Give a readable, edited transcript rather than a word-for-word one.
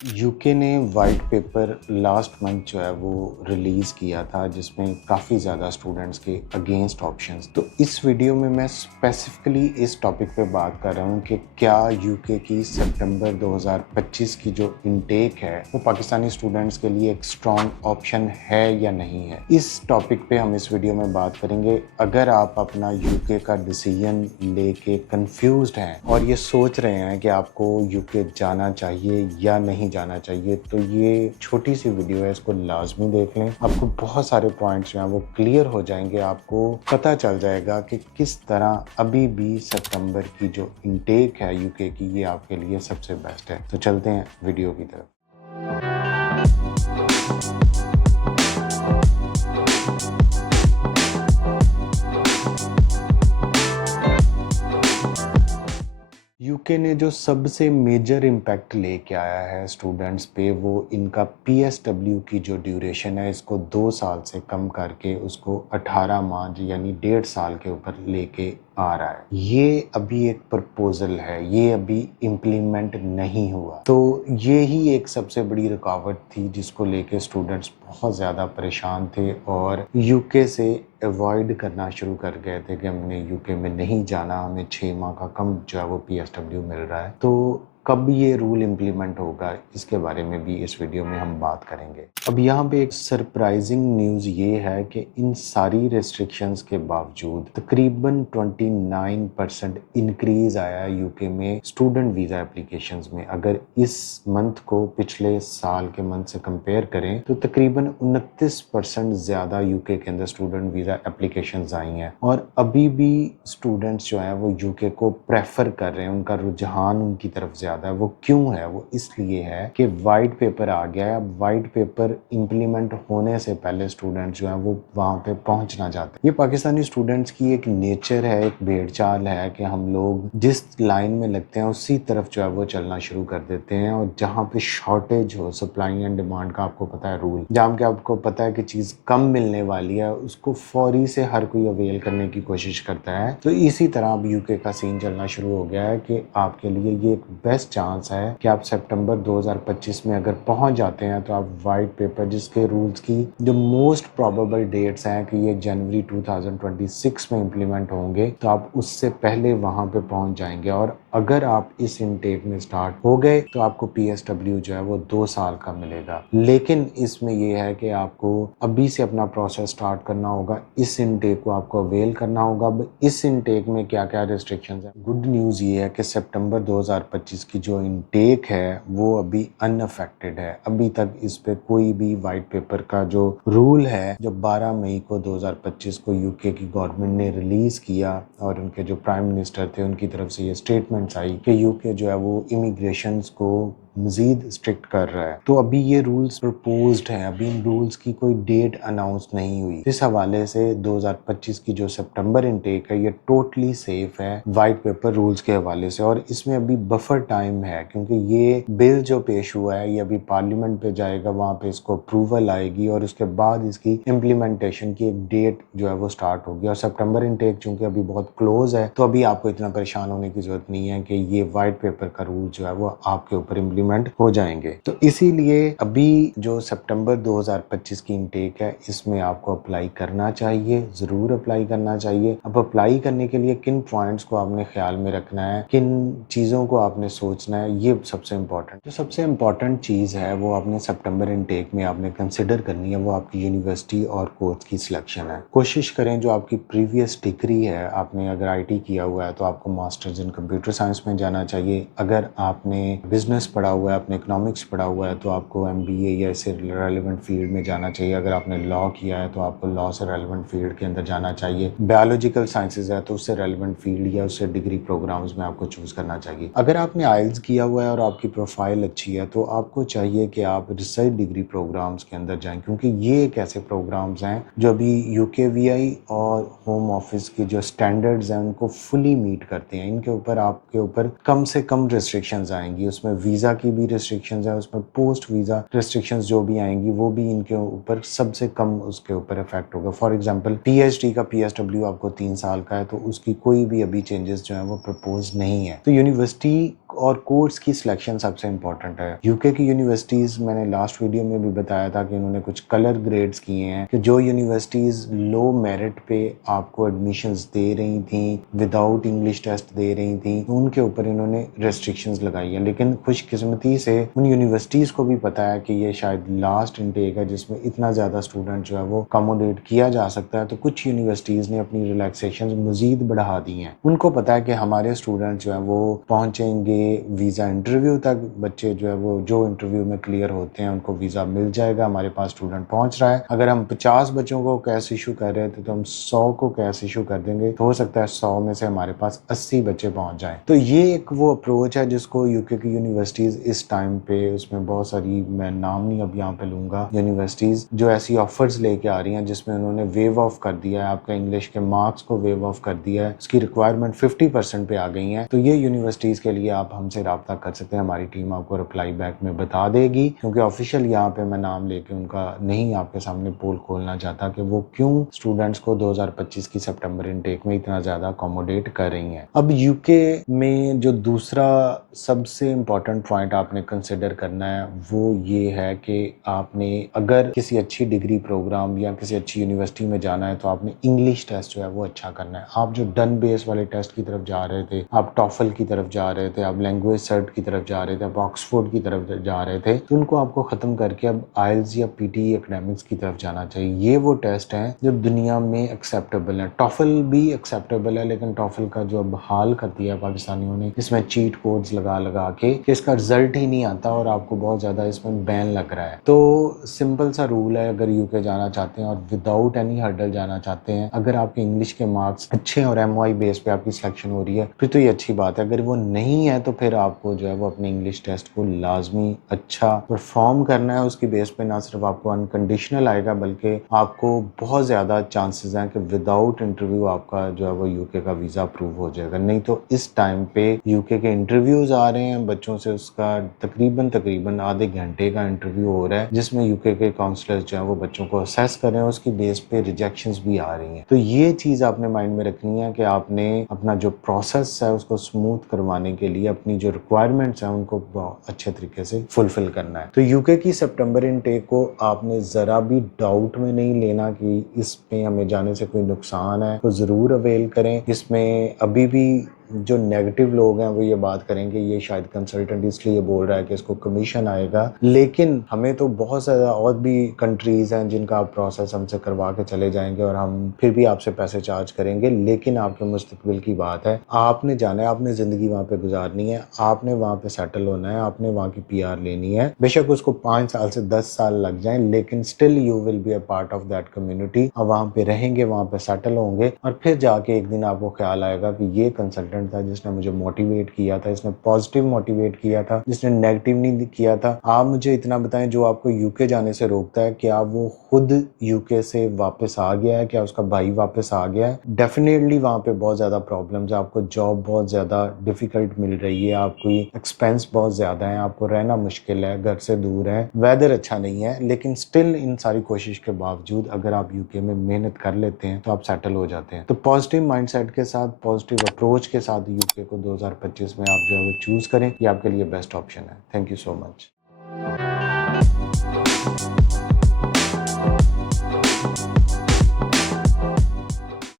UK ने white paper last month जो है वो रिलीज़ किया था जिसमें काफ़ी ज़्यादा स्टूडेंट्स के अगेंस्ट ऑप्शंस। तो इस वीडियो में मैं स्पेसिफिकली इस टॉपिक पे बात कर रहा हूँ कि क्या यूके की सितंबर 2025 की जो इनटेक है वो पाकिस्तानी स्टूडेंट्स के लिए एक स्ट्रॉन्ग ऑप्शन है या नहीं है। इस टॉपिक पे हम इस वीडियो में बात करेंगे। अगर आप अपना यूके का डिसीजन लेके कंफ्यूज्ड हैं और ये सोच रहे हैं कि आपको यूके जाना चाहिए या नहीं जाना चाहिए, तो ये छोटी सी वीडियो है, इसको लाजमी देख लें। आपको बहुत सारे पॉइंट्स जो हैं वो क्लियर हो जाएंगे। आपको पता चल जाएगा कि किस तरह अभी भी सितंबर की जो इनटेक है यूके की, ये आपके लिए सबसे बेस्ट है। तो चलते हैं वीडियो की तरफ। यूके ने जो सबसे मेजर इम्पैक्ट लेके आया है स्टूडेंट्स पे, वो इनका पीएसडब्ल्यू की जो ड्यूरेशन है इसको 2 साल से कम करके उसको 18 माह यानी 1.5 साल के ऊपर लेके आ रहा है। ये अभी एक प्रपोजल है, ये अभी इम्प्लीमेंट नहीं हुआ। तो ये ही एक सबसे बड़ी रुकावट थी जिसको लेके स्टूडेंट्स बहुत ज़्यादा परेशान थे और यूके से अवॉइड करना शुरू कर गए थे कि हमने यूके में नहीं जाना, हमें 6 माह का कम जो है वो पीएसडब्ल्यू मिल रहा है। तो कब ये रूल इम्प्लीमेंट होगा, इसके बारे में भी इस वीडियो में हम बात करेंगे। अब यहाँ पे एक सरप्राइजिंग न्यूज़ ये है कि इन सारी रेस्ट्रिक्शंस के बावजूद तकरीबन 29% इंक्रीज आया है यूके में स्टूडेंट वीज़ा एप्लीकेशंस में। अगर इस मंथ को पिछले साल के मंथ से कंपेयर करें तो तकरीबन 29% ज़्यादा यूके के अंदर स्टूडेंट वीज़ा एप्लीकेशंस आई हैं। और अभी भी स्टूडेंट्स जो हैं वो यूके को प्रेफर कर रहे हैं, उनका रुझान उनकी तरफ ज़्यादा है। वो क्यों है? वो इसलिए है कि वाइट पेपर आ गया है। अब वाइट पेपर इम्प्लीमेंट होने से पहले स्टूडेंट्स जो हैं वो वहाँ पे पहुँचना चाहते हैं। ये पाकिस्तानी स्टूडेंट्स की एक नेचर है, एक भेड़चाल है कि हम लोग जिस लाइन में लगते हैं उसी तरफ जो है वो चलना शुरू कर देते हैं। और जहाँ पे शॉर्टेज हो, सप्लाई एंड डिमांड का आपको पता है रूल, जहाँ पे आपको पता है कि चीज़ कम मिलने वाली है, उसको फौरी से हर कोई अवेल करने की कोशिश करता है। तो इसी तरह अब यूके का सीन चलना शुरू हो गया है कि आपके लिए ये एक बेस्ट चांस है कि आप सितंबर 2025 में अगर पहुंच जाते हैं तो आप वाइट पेपर, जिसके रूल्स की जो मोस्ट प्रोबेबल डेट्स हैं कि ये जनवरी 2026 में इम्प्लीमेंट होंगे, तो आप उससे पहले वहां पे पहुंच जाएंगे। और अगर आप इस इनटेक में स्टार्ट हो गए तो आपको पीएसडब्ल्यू जो है वो 2 साल का मिलेगा। लेकिन इसमें यह है कि आपको अभी से अपना प्रोसेस स्टार्ट करना होगा, इस इनटेक को आपको अवेल करना होगा। अब इस इनटेक में क्या क्या रिस्ट्रिक्शंस हैं? गुड न्यूज़ ये है कि सितंबर 2025 की जो इनटेक है वो अभी अनअफेक्टेड है। अभी तक इस पे कोई भी वाइट पेपर का जो रूल है, जो 12 मई को 2025 को यूके की गवर्नमेंट ने रिलीज किया और उनके जो प्राइम मिनिस्टर थे उनकी तरफ से ये स्टेटमेंट्स आई कि यूके जो है वो इमिग्रेशन को मजीद स्ट्रिक्ट कर रहा है। तो अभी ये रूल्स प्रपोज्ड हैं, अभी इन रूल्स की कोई डेट अनाउंस नहीं हुई। इस हवाले से 2025 की जो सितंबर इनटेक है ये टोटली सेफ है वाइट पेपर रूल्स के हवाले से। और इसमें अभी बफर टाइम है क्योंकि ये बिल जो पेश हुआ है ये अभी पार्लियामेंट पे जाएगा, वहाँ पे इसको अप्रूवल आएगी और उसके बाद इसकी इम्प्लीमेंटेशन की एक डेट जो है वो स्टार्ट होगी। और सितंबर इनटेक चूंकि अभी बहुत क्लोज है तो अभी आपको इतना परेशान होने की जरूरत नहीं है कि ये वाइट पेपर का रूल जो है वो आपके ऊपर इम्प्लीमेंट हो जाएंगे। तो इसीलिए अभी जो सितंबर 2025 की इनटेक है इसमें आपको अप्लाई करना चाहिए, जरूर अप्लाई करना चाहिए। अब अप्लाई करने के लिए किन पॉइंट्स को आपने ख्याल में रखना है, किन चीज़ों को आपने सोचना है, ये सबसे इम्पोर्टेंट। जो सबसे इम्पोर्टेंट चीज़ है वो आपने सितंबर इनटेक में आपने कंसिडर करनी है, वो आपकी यूनिवर्सिटी और कोर्स की सिलेक्शन है। कोशिश करें जो आपकी प्रीवियस डिग्री है, आपने अगर आईटी किया हुआ है तो आपको मास्टर्स इन कंप्यूटर साइंस में जाना चाहिए। अगर आपने बिजनेस पढ़ा हुआ है, आपने इकोनॉमिक्स पढ़ा हुआ है तो आपको एमबीए या इससे रेलिवेंट फील्ड में जाना चाहिए। अगर आपने लॉ किया है तो आपको लॉ से रेलिवेंट फील्ड के अंदर जाना चाहिए। बायोलॉजिकल साइंसेज है तो उससे रेलिवेंट फील्ड या उससे डिग्री प्रोग्राम्स में आपको चूज करना चाहिए। अगर आपने आइल्स किया हुआ है और आपकी प्रोफाइल अच्छी है तो आपको चाहिए कि आप रिसर्च डिग्री प्रोग्राम्स के अंदर जाएं, क्योंकि ये एक ऐसे प्रोग्राम्स हैं जो अभी यूकेवीआई और होम ऑफिस के जो स्टैंडर्ड्स हैं उनको फुली मीट करते हैं। इनके ऊपर आपके ऊपर कम से कम रिस्ट्रिक्शंस आएंगी, उसमें वीज़ा की भी रिस्ट्रिक्शंस है, उसमें पोस्ट वीज़ा रिस्ट्रिक्शंस जो भी आएंगी वो भी इनके ऊपर सबसे कम उसके ऊपर इफेक्ट होगा। फॉर एग्जांपल पीएचडी का पीएसडब्ल्यू आपको 3 साल का है तो उसकी कोई भी अभी चेंजेस जो है वो प्रपोज नहीं है। तो यूनिवर्सिटी और कोर्स की सिलेक्शन सबसे इम्पोर्टेंट है। यूके की यूनिवर्सिटीज़, मैंने लास्ट वीडियो में भी बताया था कि उन्होंने कुछ कलर ग्रेड्स किए हैं कि जो यूनिवर्सिटीज़ लो मेरिट पे आपको एडमिशन्स दे रही थी, विदाउट इंग्लिश टेस्ट दे रही थी, उनके ऊपर इन्होंने रेस्ट्रिक्शंस लगाई है। लेकिन खुशकिस्मती से उन यूनिवर्सिटीज़ को भी पता है कि ये शायद लास्ट इनटेक है जिसमें इतना ज़्यादा स्टूडेंट जो है वो अकोमोडेट किया जा सकता है, तो कुछ यूनिवर्सिटीज़ ने अपनी रिलैक्सेशन मज़ीद बढ़ा दी हैं। उनको पता है कि हमारे स्टूडेंट जो है वो पहुँचेंगे वीज़ा इंटरव्यू तक, बच्चे जो है वो जो इंटरव्यू में क्लियर होते हैं उनको वीज़ा मिल जाएगा, हमारे पास स्टूडेंट पहुँच रहा है। अगर हम 50 बच्चों को कैश इशू कर रहे थे तो हम 100 को कैश इशू कर देंगे, तो हो सकता है 100 में से हमारे पास 80 बच्चे पहुँच जाएँ। तो ये एक वो अप्रोच है जिसको यूके की यूनिवर्सिटीज़ इस टाइम पे, उसमें बहुत सारी, मैं नाम नहीं अब यहाँ पे लूँगा, यूनिवर्सिटीज़ जो ऐसी ऑफर्स लेके आ रही हैं जिसमें उन्होंने वेव ऑफ कर दिया है, आपका इंग्लिश के मार्क्स को वेव ऑफ कर दिया है, उसकी रिक्वायरमेंट 50% पे आ गई है। तो ये यूनिवर्सिटीज़ के लिए आप हमसे रब्ता कर सकते हैं, हमारी टीम आपको रिप्लाई बैक में बता देगी, क्योंकि ऑफिशियल यहाँ पे मैं नाम लेके उनका नहीं आपके सामने पोल खोलना चाहता कि वो क्यों स्टूडेंट्स को 2025 की सितंबर इनटेक में इतना ज़्यादा अकोमोडेट कर रही हैं। अब यूके में जो दूसरा सबसे इम्पॉर्टेंट पॉइंट आपने कंसिडर करना है वो ये है कि आपने अगर किसी अच्छी डिग्री प्रोग्राम या किसी अच्छी यूनिवर्सिटी में जाना है तो आपने इंग्लिश टेस्ट जो है वो अच्छा करना है। आप जो डन बेस वाले टेस्ट की तरफ जा रहे थे, आप टॉफल की तरफ जा रहे थे, आप लैंग्वेज सर्ट की तरफ जा रहे थे, आप ऑक्सफोर्ड की तरफ जा रहे थे, तो उनको आपको ख़त्म करके अब आइल्स या पीटी एकेडमिक्स की तरफ जाना चाहिए। ये वो टेस्ट हैं जो दुनिया में एक्सेप्टेबल है। टॉफल भी एक्सेप्टेबल है, लेकिन टॉफल का जो अब हाल कर दिया है पाकिस्तानियों ने, इसमें चीट कोड्स लगा के इसका रिजल्ट ही नहीं आता और आपको बहुत ज़्यादा इसमें बैन लग रहा है। तो सिंपल सा रूल है, अगर यूके जाना चाहते हैं और विदाउट एनी हर्डल जाना चाहते हैं, अगर आपके इंग्लिश के मार्क्स अच्छे और एमओआई बेस पे आपकी सिलेक्शन हो रही है फिर तो ये अच्छी बात है। अगर वो नहीं है तो फिर आपको जो है वो अपने इंग्लिश टेस्ट को लाजमी अच्छा परफॉर्म करना है। उसकी बेस पे ना सिर्फ आपको अनकंडीशनल आएगा बल्कि आपको बहुत ज़्यादा चांसेस हैं कि विदाउट इंटरव्यू आपका जो है वो यूके का वीज़ा अप्रूव हो जाएगा। नहीं तो इस टाइम पे यूके के इंटरव्यूज़ आ रहे हैं बच्चों से, उसका तकरीबन आधे घंटे का इंटरव्यू हो रहा है जिसमें यूके के काउंसलर्स जो है वो बच्चों को असेस कर रहे हैं, उसकी बेस पे रिजेक्शंस भी आ रही हैं। तो ये चीज़ आपने माइंड में रखनी है कि आपने अपना जो प्रोसेस है उसको स्मूथ करवाने के लिए अपनी जो रिक्वायरमेंट्स हैं उनको अच्छे तरीके से फुलफिल करना है। तो यूके की सितंबर इनटेक को आपने ज़रा भी डाउट में नहीं लेना कि इसमें हमें जाने से कोई नुकसान है, तो ज़रूर अवेल करें। इसमें अभी भी जो नेगेटिव लोग हैं वो ये बात करेंगे ये शायद कंसल्टेंट इसलिए बोल रहा है कि इसको कमीशन आएगा, लेकिन हमें तो बहुत ज़्यादा और भी कंट्रीज़ हैं जिनका आप प्रोसेस हमसे करवा के चले जाएंगे और हम फिर भी आपसे पैसे चार्ज करेंगे, लेकिन आपके मुस्तकबिल की बात है। आपने जाना है, आपने ज़िंदगी वहाँ पे गुजारनी है, आपने वहाँ पे सेटल होना है, आपने वहाँ की पीआर लेनी है। बेशक उसको 5 साल से 10 साल लग जाएं, लेकिन still you will be a part of that community. और वहाँ पे रहेंगे, वहाँ पे सेटल होंगे और फिर जाके एक दिन आपको ख्याल आएगा कि ये कंसल्टेंट था जिसने मुझे मोटिवेट किया था, इसने पॉजिटिव मोटिवेट किया था, जिसने नेगेटिव नहीं किया था। आप मुझे इतना बताएं, जो आपको यूके जाने से रोकता है, क्या वो खुद यूके से वापस आ गया है, क्या उसका भाई वापस आ गया है? डेफिनेटली वहाँ पे बहुत ज़्यादा प्रॉब्लम्स है, आपको जॉब बहुत ज़्यादा डिफिकल्ट मिल रही है, आपको एक्सपेंस बहुत ज़्यादा है, आपको रहना मुश्किल है, घर से दूर है, वेदर अच्छा नहीं है, लेकिन स्टिल इन सारी कोशिश के बावजूद अगर आप यूके में मेहनत कर लेते हैं तो आप सेटल हो जाते हैं। तो पॉजिटिव माइंडसेट के साथ, पॉजिटिव अप्रोच के साथ यूके को 2025 में आप जो है वो चूज़ करें, ये आपके लिए बेस्ट ऑप्शन है। Thank you so much.